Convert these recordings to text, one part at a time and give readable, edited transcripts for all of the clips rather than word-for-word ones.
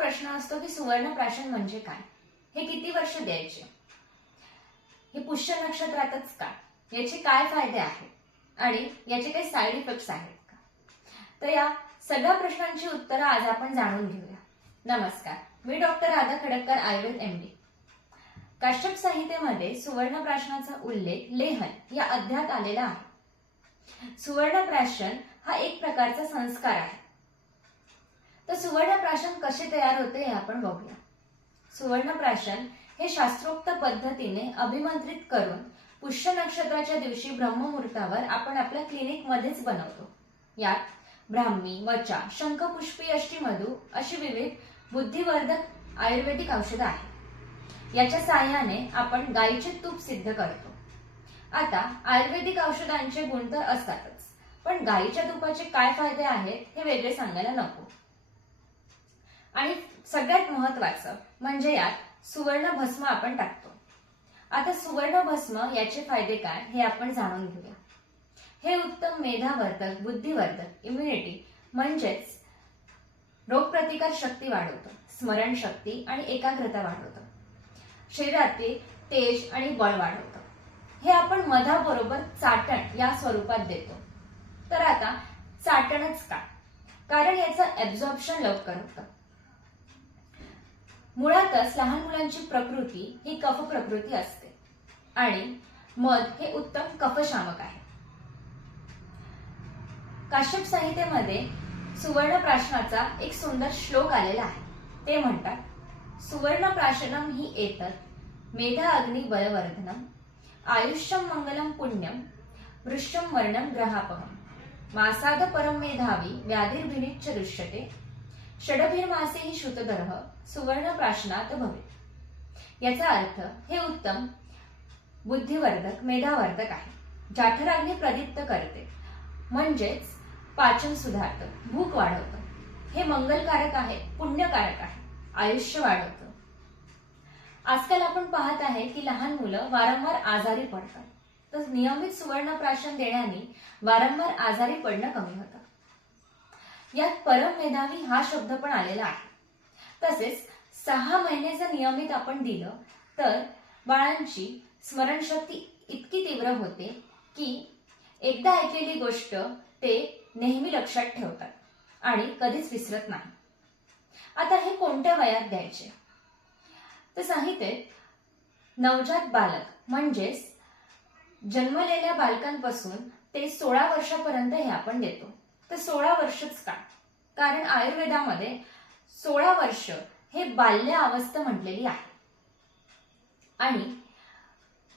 प्रश्न असतो की सुवर्णप्राशन म्हणजे काय, हे किती वर्ष द्यायचे, हे पुष्य नक्षत्रातच का, याचे काय फायदे आहेत आणि याचे काही साईड इफेक्ट्स आहेत का, तर या सगळ्या प्रश्नांची उत्तरं आज आपण जाणून घेऊया. नमस्कार, मी डॉक्टर राधा खडककर, आयुर्वेद MD. काश्यप संहितेमध्ये सुवर्णप्राशनाचा उल्लेख लेहन या अध्यायात आलेला आहे. सुवर्णप्राशन हा एक प्रकारचा संस्कार आहे. तर सुवर्णप्राशन कसे तयार होते हे आपण बघूया. सुवर्णप्राशन हे शास्त्रोक्त पद्धतीने अभिमंत्रित करून पुष्य नक्षत्राच्या दिवशी ब्रह्ममुहूर्तावर आपण आपल्या क्लिनिक मध्येच बनवतो. यात ब्राह्मी, वचा, शंखपुष्पी, अष्टमधू अशी विविध बुद्धिवर्धक आयुर्वेदिक औषधं आहेत. याच्या साहाय्याने आपण गायीचे तूप सिद्ध करतो. आता आयुर्वेदिक औषधांचे गुण तर असतातच, पण गायीच्या तुपाचे काय फायदे आहेत हे वेगळे सांगायला नको. आणि सगळ्यात महत्वाचं म्हणजे यात सुवर्ण भस्म आपण टाकतो. आता सुवर्ण भस्म याचे फायदे काय हे आपण जाणून घेऊया. हे उत्तम मेधावर्धक, बुद्धिवर्धक, इम्युनिटी म्हणजेच रोगप्रतिकार शक्ती वाढवतं, स्मरणशक्ती आणि एकाग्रता वाढवतं, शरीरातील तेज आणि बळ वाढवतं. हे आपण मधाबरोबर चाटण या स्वरूपात देतो. तर आता चाटणच का, कारण याचं ऍब्झॉर्प्शन लवकर होतं. मुळातच लहान मुलांची प्रकृती ही कफ प्रकृती असते आणि मध हे उत्तम कफशामक आहे. काश्यप संहितेमध्ये सुवर्णप्राशनाचा एक सुंदर श्लोक आलेला आहे. ते म्हणतात, सुवर्णप्राशनम हि एतत् मेधा अग्नि बलवर्धनम आयुष्यम मंगलम पुण्यम वृष्यम वर्णम ग्रहापहम मासाद परम मेधावी व्याधिर्भिनिच्च दृश्यते षडभिर्मासे हि श्रुतदर्ह सुवर्णप्राशनात भवे. याचा अर्थ हे उत्तम बुद्धिवर्धक, मेधावर्धक आहे. जाठराग्नी प्रदीप्त करते, म्हणजेच पाचन सुधारतं, भूक वाढवतं. हे मंगलकारक आहे, पुण्यकारक आहे, आयुष्य वाढवतं. आजकाल आपण पाहत आहे की लहान मुलं वारंवार आजारी पडतात. तर नियमित सुवर्णप्राशन देण्याने वारंवार आजारी पडणं कमी होतं. यात परम मेधावी हा शब्द पण आलेला आहे. तसेच 6 महिने जर नियमित आपण दिलं तर बाळांची स्मरणशक्ती इतकी तीव्र होते की एकदा ऐकलेली गोष्ट ते नेहमी लक्षात ठेवतात आणि कधीच विसरत नाही. आता हे कोणत्या वयात द्यायचे, तर संहितेत नवजात बालक म्हणजेच जन्मलेल्या बालकांपासून ते 16 वर्षापर्यंत हे आपण देतो. तर 16 वर्षच का, कारण आयुर्वेदामध्ये 16 वर्ष हे बाल्य अवस्था म्हटलेली आहे आणि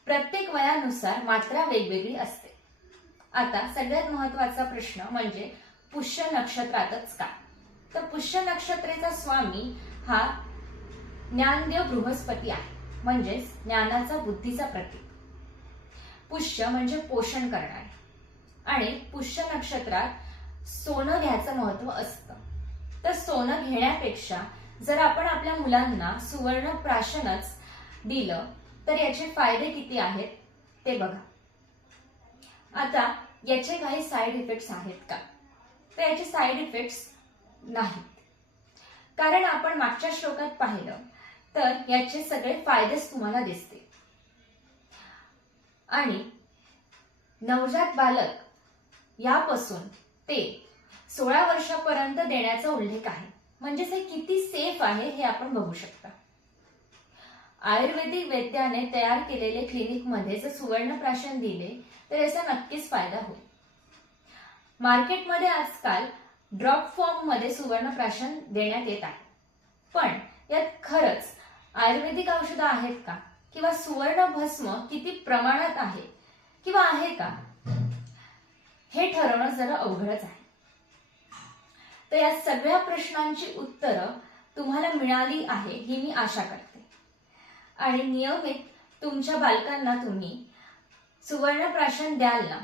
प्रत्येक वयानुसार मात्रा वेगवेगळी असते. आता सगळ्यात महत्वाचा प्रश्न म्हणजे पुष्य नक्षत्रातच का, तर पुष्य नक्षत्रेचा स्वामी हा ज्ञानदेव बृहस्पती आहे, म्हणजेच ज्ञानाचा, बुद्धीचा प्रतीक. पुष्य म्हणजे पोषण करणारे आणि पुष्य नक्षत्रात सोनं घ्यायचं महत्व असतं. तर सोनं घेण्यापेक्षा जर आपण आपल्या मुलांना सुवर्णप्राशनच दिलं तर याचे फायदे किती आहेत ते बघा. आता याचे काही साईड इफेक्ट्स आहेत का, तर याचे साईड इफेक्ट्स नाहीत, कारण आपण मागच्या श्लोकात पाहिलं तर याचे सगळे फायदेच तुम्हाला दिसतील. आणि नवजात बालक यापासून ते 16 वर्षापर्यंत देण्याचा उल्लेख आहे, म्हणजेच हे किती सेफ आहे हे आपण बघू शकता. आयुर्वेदिक वैद्याने तयार केलेले क्लिनिकमध्ये जर सुवर्णप्राशन दिले तर याचा नक्कीच फायदा होईल. मार्केटमध्ये आजकाल ड्रॉप फॉर्म मध्ये सुवर्णप्राशन देण्यात येत आहे, पण यात खरंच आयुर्वेदिक औषधं आहेत का, किंवा सुवर्ण भस्म किती प्रमाणात आहे किंवा आहे का, हे ठरवणं जरा अवघडच आहे. तर या सगळ्या प्रश्नांची उत्तरं तुम्हाला मिळाली आहे ही मी आशा करते. आणि नियमित तुमच्या बालकांना तुम्ही सुवर्णप्राशन द्याल ना,